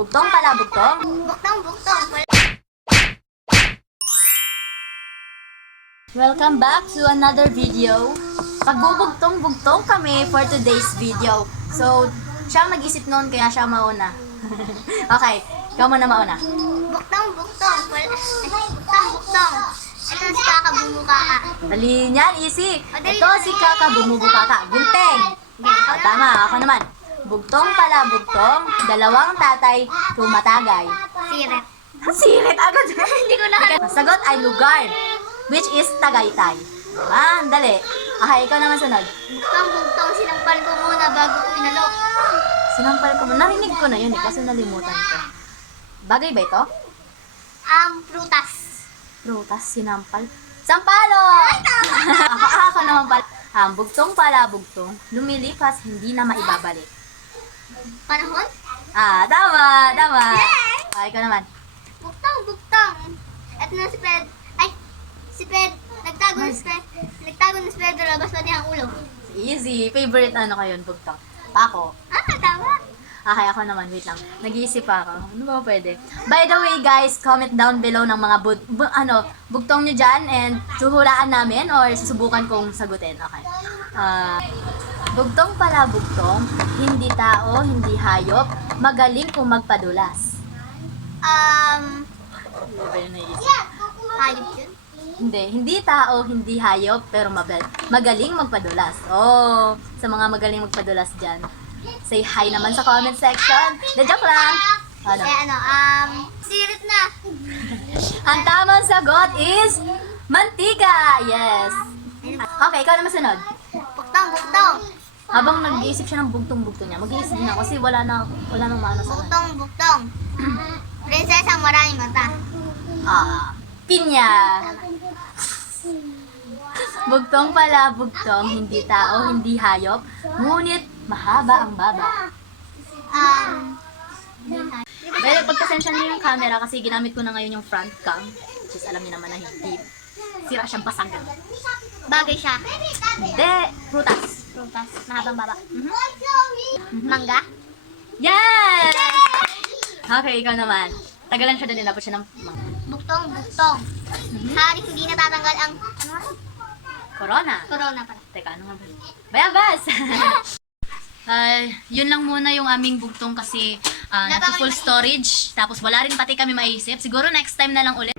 Bugtong pala, bugtong. Buktong. Welcome back to another video. Pagbubugtong-bugtong kami for today's video. So, siya ang nag-isip noon kaya siya mauna. Okay, ikaw muna mauna. Buktong. Buktong. Ito si Kaka Bumukaka. Dali niyan, easy. Ito si Kaka Bumubukaka. Gunting. Tama, ako naman. Bugtong pala, bugtong. Dalawang tatay tumatagay. Siret. Sirit agad. Hindi ko na. Ang sagot ay lugar, which is Tagaytay. Dali. Okay, ikaw naman sunod. Buktong. Sinampal ko muna bago ko inalok. Sinampal ko mo. Narinig ko na yun kasi nalimutan ko. Bagay ba ito? Prutas. Prutas, sinampal. Sampalo! Ako naman pala. Bugtong pala, bugtong. Lumilipas, hindi na maibabalik. Panahon? Tama. Yay! Ikaw naman. Buktong. At na si Ped. Ay, si Ped. Nagtago na si Pedro. Labas pa niya ang ulo. Easy. Favorite ano kayo, bugtong? Ako. Tama. Okay, ako naman. Wait lang. Nag-iisip ako. Ano ba pwede? By the way, guys, comment down below ng mga bugtong nyo dyan and suhulaan namin or susubukan kong sagutin. Okay. Bugtong pala bugtong, hindi tao, hindi hayop, magaling kung magpadulas. Ano ba yun naisip? Hayop yun. Hindi tao, hindi hayop, pero magaling magpadulas. Oh, sa mga magaling magpadulas dyan. Say hi naman sa comment section. De joke lang. Ano? Sirit na. Ang tamang sagot is mantika. Yes. Okay, ikaw naman sunod. Buktong. Habang nag-iisip siya ng bugtong-bugtong niya, mag-iisip din ako kasi wala nang maano sa akin. Buktong. Prinsesa maraming mata. Pinya. Bugtong pala, bugtong, hindi tao, hindi hayop, ngunit mahaba ang baba. Pero pagpasensya niyo yung camera kasi ginamit ko na ngayon yung front cam. Which is alam niyo naman na hindi sira siyang basagan. Bagay siya. Hindi, prutas. Mahabang baba. Mangga. Yes! Okay, ikaw naman. Tagalan siya din, dapat siya ng Buktong. Haring hindi natatanggal ang corona. corona pala. Teka, ano nga ba? Bayabas! Yun lang muna yung aming bugtong kasi nasa full storage. Tapos wala rin pati kami maisip. Siguro next time na lang ulit.